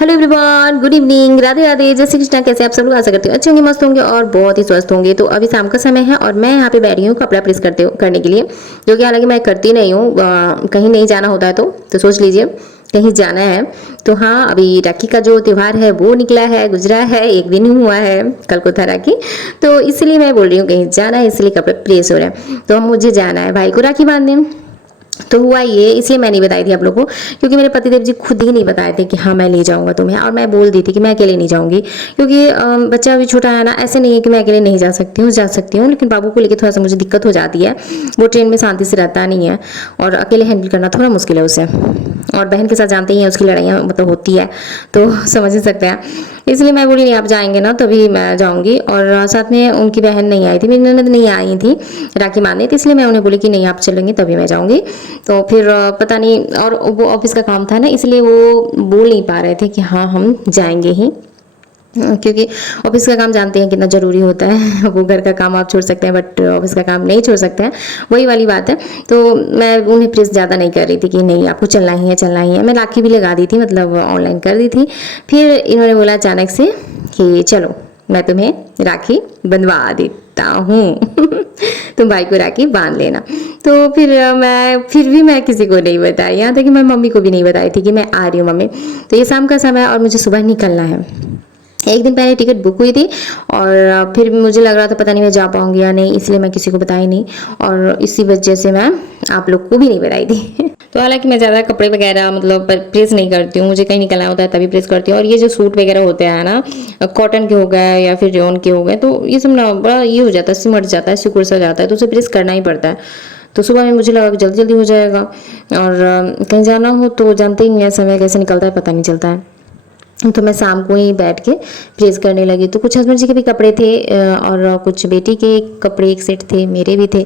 Hello everyone, good evening, Radhe Radhe, जय श्री कृष्णा। कैसे आप सब लोग? आशा करते हो अच्छे होंगे, मस्त होंगे और बहुत ही स्वस्थ होंगे। तो अभी शाम का समय है और मैं यहाँ पे बैठी हूँ कपड़ा प्रेस करने के लिए, जो कि हालांकि मैं करती नहीं हूँ। कहीं नहीं जाना होता है तो सोच लीजिए कहीं जाना है। तो हाँ, अभी राखी का जो त्यौहार है वो निकला है, गुजरा है, एक दिन ही हुआ है, कल को था राखी। तो इसलिए मैं बोल रही हूँ कहीं जाना है, इसलिए कपड़े प्रेस हो रहे हैं। तो मुझे जाना है भाई को राखी बांधने। तो हुआ ये, इसलिए मैं नहीं बताई थी आप लोगों को, क्योंकि मेरे पतिदेव जी खुद ही नहीं बताए थे कि हाँ मैं ले जाऊंगा तुम्हें, और मैं बोल दी थी कि मैं अकेले नहीं जाऊंगी, क्योंकि बच्चा अभी छोटा है ना। ऐसे नहीं है कि मैं अकेले नहीं जा सकती हूँ, लेकिन बाबू को लेकर थोड़ा सा मुझे दिक्कत हो जाती है। वो ट्रेन में शांति से रहता नहीं है और अकेले हैंडल करना थोड़ा मुश्किल है उसे। और बहन के साथ जानते ही हैं, उसकी लड़ाइयाँ मतलब होती है, तो समझ ही सकते हैं। इसलिए मैं बोली नहीं, आप जाएंगे ना तभी मैं जाऊंगी। और साथ में उनकी बहन नहीं आई थी, मेरी ननद नहीं आई थी राखी बांधने, तो इसलिए मैं उन्हें बोली कि नहीं आप चलेंगे तभी मैं जाऊंगी। तो फिर पता नहीं, और वो ऑफिस का काम था ना, इसलिए वो बोल नहीं पा रहे थे कि हाँ हम जाएंगे ही, क्योंकि ऑफिस का काम जानते हैं कितना ज़रूरी होता है। वो घर का काम आप छोड़ सकते हैं बट ऑफिस का काम नहीं छोड़ सकते हैं, वही वाली बात है। तो मैं उन्हें प्रेस ज़्यादा नहीं कर रही थी कि नहीं आपको चलना ही है, चलना ही है। मैं राखी भी लगा दी थी, मतलब ऑनलाइन कर दी थी। फिर इन्होंने बोला अचानक से कि चलो मैं तुम्हें राखी बंधवा देता हूँ। तुम भाई को राखी बांध लेना। तो फिर भी मैं किसी को नहीं बताई, यहाँ तक कि मैं मम्मी को भी नहीं बताई थी कि मैं आ रही हूँ मम्मी। तो ये शाम का समय और मुझे सुबह निकलना है। एक दिन पहले टिकट बुक हुई थी और फिर मुझे लग रहा था पता नहीं मैं जा पाऊंगी या नहीं, इसलिए मैं किसी को बताई नहीं, और इसी वजह से मैं आप लोग को भी नहीं बताई थी। तो हालांकि मैं ज़्यादा कपड़े वगैरह मतलब प्रेस नहीं करती हूँ, मुझे कहीं निकलना होता है तभी प्रेस करती हूँ। और ये जो सूट वगैरह होते हैं ना, कॉटन के हो गए या फिर रेयन के हो गए, तो ये सब ना बड़ा ये हो जाता है, सिमट जाता है, सिकुड़ सा जाता है, तो उसे प्रेस करना ही पड़ता है। तो सुबह में मुझे लगा कि जल्दी जल्दी हो जाएगा, और कहीं जाना हो तो जानते ही नहीं है समय कैसे निकलता है, पता नहीं चलता है। तो मैं शाम को ही बैठ के प्रेस करने लगी। तो कुछ हस्बैंड जी के भी कपड़े थे और कुछ बेटी के कपड़े एक सेट थे, मेरे भी थे।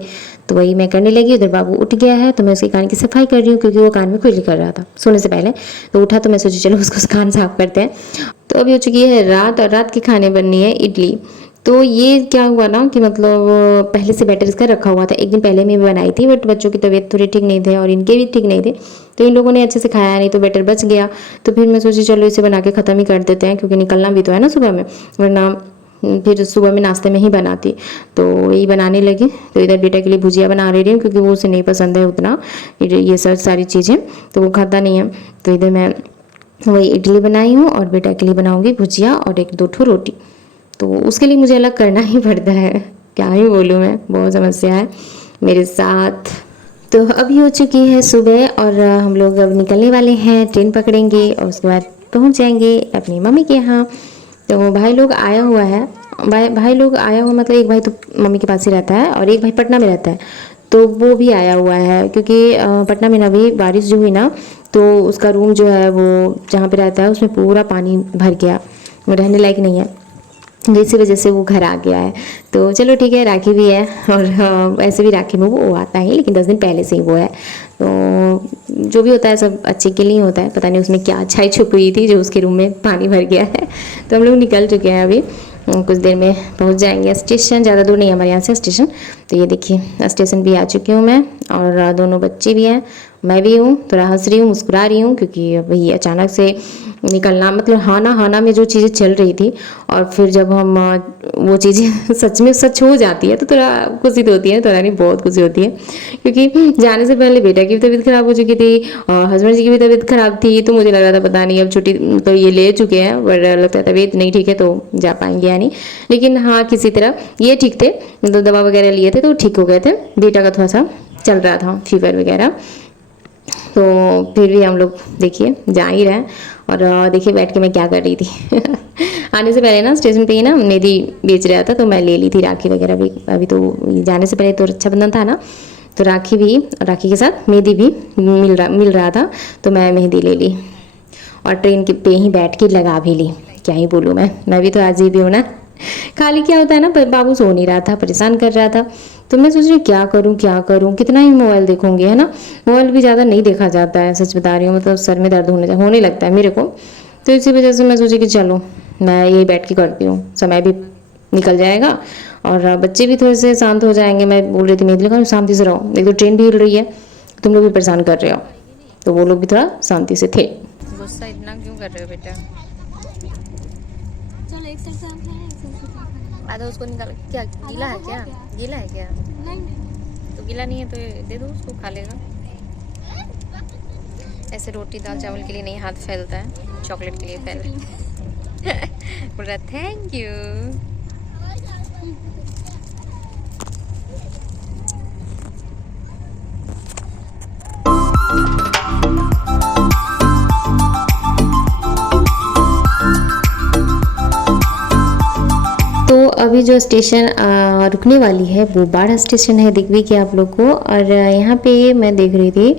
तो वही मैं करने लगी। उधर बाबू उठ गया है तो मैं उसके कान की सफाई कर रही हूँ, क्योंकि वो कान में खुजली कर रहा था सोने से पहले। तो उठा तो मैं सोची चलो उसको कान साफ करते हैं। तो अभी हो चुकी है रात और रात के खाने बननी है इडली। तो ये क्या हुआ ना कि मतलब पहले से बैटर इसका रखा हुआ था, एक दिन पहले मैं बनाई थी, बट बच्चों की तबीयत थोड़ी ठीक नहीं थी और इनके भी ठीक नहीं थे, तो इन लोगों ने अच्छे से खाया नहीं, तो बैटर बच गया। तो फिर मैं सोची चलो इसे बना के ख़त्म ही कर देते हैं, क्योंकि निकलना भी तो है ना सुबह में, वरना फिर सुबह में नाश्ते में ही बनाती। तो वही बनाने लगी। तो इधर बेटा के लिए भुजिया बना रही हूँ, क्योंकि वो उसे नहीं पसंद है उतना ये सब सारी चीज़ें, तो वो खाता नहीं है। तो इधर मैं वही इडली बनाई हूँ और बेटा के लिए बनाऊँगी भुजिया और एक दो ठो रोटी। तो उसके लिए मुझे अलग करना ही पड़ता है, क्या ही बोलूँ मैं, बहुत समस्या है मेरे साथ। तो अभी हो चुकी है सुबह और हम लोग अब निकलने वाले हैं, ट्रेन पकड़ेंगे और उसके बाद पहुंच जाएंगे अपनी मम्मी के यहाँ। तो भाई लोग आया हुआ है, भाई लोग आया हुआ मतलब एक भाई तो मम्मी के पास ही रहता है और एक भाई पटना में रहता है। तो वो भी आया हुआ है, क्योंकि पटना में ना अभी बारिश जो हुई ना, तो उसका रूम जो है वो जहाँ पे रहता है उसमें पूरा पानी भर गया, वो रहने लायक नहीं है। इसी वजह से वो घर आ गया है। तो चलो ठीक है, राखी भी है और ऐसे भी राखी में वो आता है, लेकिन 10 दिन पहले से ही वो है। तो जो भी होता है सब अच्छे के लिए होता है, पता नहीं उसमें क्या अच्छाई छुपी हुई थी जो उसके रूम में पानी भर गया है। तो हम लोग निकल चुके हैं, अभी कुछ देर में पहुंच जाएंगे स्टेशन, ज़्यादा दूर नहीं है हमारे यहाँ से स्टेशन। तो ये देखिए स्टेशन भी आ चुकी हूँ मैं, और दोनों बच्चे भी हैं, मैं भी हूँ। थोड़ा हंस रही हूँ, मुस्कुरा रही हूँ, क्योंकि वही अचानक से निकलना, मतलब हाना में जो चीज़ें चल रही थी, और फिर जब हम वो चीज़ें सच में सच हो जाती है तो थोड़ा खुशी तो होती है, थोड़ा नहीं बहुत खुशी होती है। क्योंकि जाने से पहले बेटा की भी तबीयत खराब हो चुकी थी और हस्बैंड जी की भी तबीयत खराब थी, तो मुझे लग रहा था पता नहीं अब छुट्टी तो ये ले चुके हैं, पर लगता है तबीयत नहीं ठीक है तो जा पाएंगे या नहीं। लेकिन हाँ, किसी तरह ये ठीक थे, मतलब दवा वगैरह लिए थे तो ठीक हो गए थे। बेटा का थोड़ा सा चल रहा था फीवर वगैरह। तो फिर भी हम लोग देखिए जा ही रहे हैं। और देखिए बैठ के मैं क्या कर रही थी। आने से पहले ना स्टेशन पे ही ना मेहंदी बेच रहा था, तो मैं ले ली थी राखी वगैरह भी। अभी तो जाने से पहले तो रक्षाबंधन था ना, तो राखी भी, राखी के साथ मेहंदी भी मिल रहा था, तो मैं मेहंदी ले ली और ट्रेन के पे ही बैठ के लगा भी ली। क्या ही बोलूँ मैं भी तो अजीब ही हूँ ना। खाली क्या होता है ना, बाबू सो नहीं रहा था, परेशान कर रहा था, तो मैं सोच रही क्या करूँ, कितना ही मोबाइल देखूंगी, है ना। मोबाइल भी ज़्यादा नहीं देखा जाता है, सच बता रही हूँ, मतलब सर में दर्द होने लगता है मेरे को। तो इसी वजह से मैं सोची कि चलो मैं यही बैठ के करती हूँ, समय भी निकल जाएगा और बच्चे भी थोड़े से शांत हो जाएंगे। मैं बोल रही थी मेरे लिए शांति से रहो, एक तो ट्रेन भी हिल रही है, तुम लोग भी परेशान कर रहे हो, तो वो लोग भी थोड़ा शांति से थे। गुस्सा इतना क्यों कर रहे हो बेटा? चलो एक साइड से हम खाएं, एक साइड से खाएं। आधा उसको निकाल। क्या गीला है क्या? गीला है क्या? नहीं तो गीला नहीं है तो दे दो उसको, खा लेगा। ऐसे रोटी दाल चावल के लिए नहीं हाथ फैलता है, चॉकलेट के लिए फैल बोल रहा थैंक यू। तो अभी जो स्टेशन रुकने वाली है वो बाड़ा स्टेशन है, दिख भी गया आप लोग को। और यहाँ पे मैं देख रही थी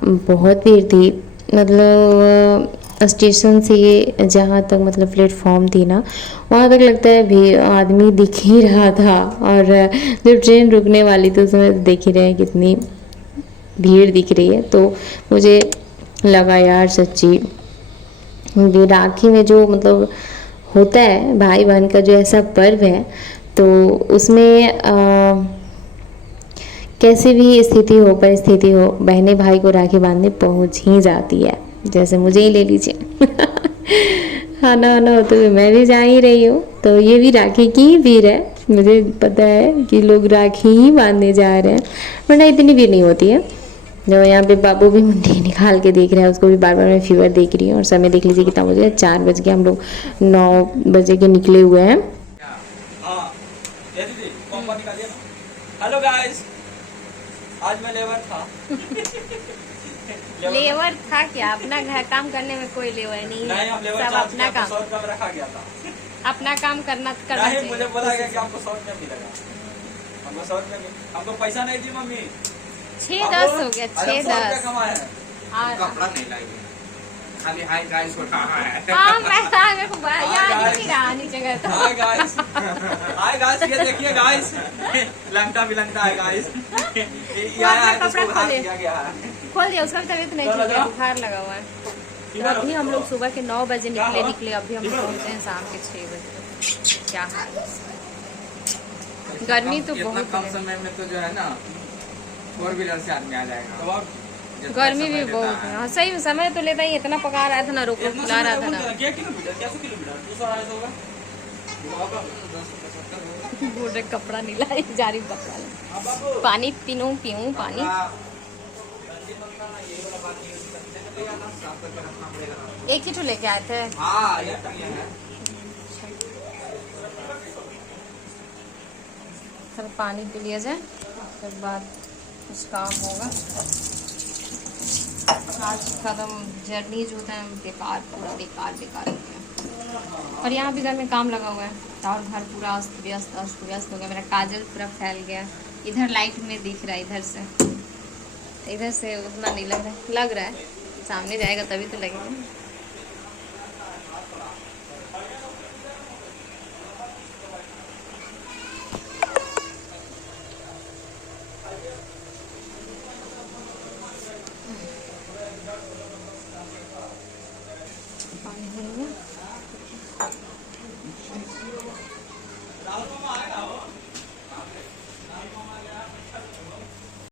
बहुत भीड़ थी, मतलब स्टेशन से जहाँ तक मतलब प्लेटफॉर्म थी ना वहाँ तक लगता है भी आदमी दिख ही रहा था। और जब ट्रेन रुकने वाली तो उसमें देख ही रहे हैं कितनी भीड़ दिख रही है। तो मुझे लगा यार सच्ची राखी में जो मतलब होता है भाई बहन का जो ऐसा पर्व है, तो उसमें कैसी भी स्थिति हो परिस्थिति हो बहनें भाई को राखी बांधने पहुंच ही जाती है। जैसे मुझे ही ले लीजिए खाना वाना हो तो मैं भी जा ही रही हूँ, तो ये भी राखी की ही भीड़ है। मुझे पता है कि लोग राखी ही बांधने जा रहे हैं, वरना इतनी भीड़ नहीं होती है। जो यहाँ पे बाबू भी मुंडी निकाल के देख रहे हैं, उसको भी बार बार मैं फीवर देख रही हूँ। और समय देख लीजिए कितना बजे, 4 बज गए, हम लोग 9 बजे के निकले हुए हैं। हेलो गाइस, आज मैं लेबर था। लेबर था क्या? अपना घर काम करने में कोई लेबर नहीं है, हम लेबर सब अपना काम, 100 रुपया में रखा गया था। अपना काम करना नहीं, मुझे बोला गया कि आपको 100 रुपया मिलेगा। हमको 100 रुपया हमको पैसा नहीं दी मम्मी। 6-10 हो गया, 6-10 कमाए हैं। कपड़ा नहीं लाएंगे, खाली हाई गाइस को कहा है। हाँ मैं मेरे को याद नहीं रहा नीचे गए तो। हाय गाइस, हाय गाइस, ये देखिए गाइस, लंगटा भी लगता है गाइस। ये आया है, कपड़ा इसको हाथ किया गया है। खोल दिया, उसका भी तबीयत नहीं ठीक है, बुखार लगा हुआ है। तो अभी हम लोग सुबह के 9 बजे निकले, अभी हम पहुंचे हैं शाम के 6 बजे। क्या गर्मी तो इतना बहुत कम है, समय में तो जो है ना 4 व्हीलर से आदमी आ जाएगा। गर्मी भी बहुत है। हाँ सही समय तो लेता ही, इतना पका रहा था ना, रोक रोक खिला रहा था ना। क्या किलोमीटर, क्या सौ किलोमीटर, 200-250 होगा। बोल रहे कपड़ा नहीं लाई, जा रही बकवाल। पानी पीऊँ पानी। एक ही तो लेके आए थे। हाँ, ये टंगे हैं। सर पानी पी लिया जाए, फिर बाद कुछ काम होगा। आज खत्म जर्नी जो होता है बेकार, पूरा बेकार हो गया। और यहाँ भी घर में काम लगा हुआ है और घर पूरा अस्त व्यस्त हो गया। मेरा काजल पूरा फैल गया, इधर लाइट में दिख रहा है, इधर से उतना नहीं लग रहा है, सामने जाएगा तभी तो लगेगा। पानी हो गया।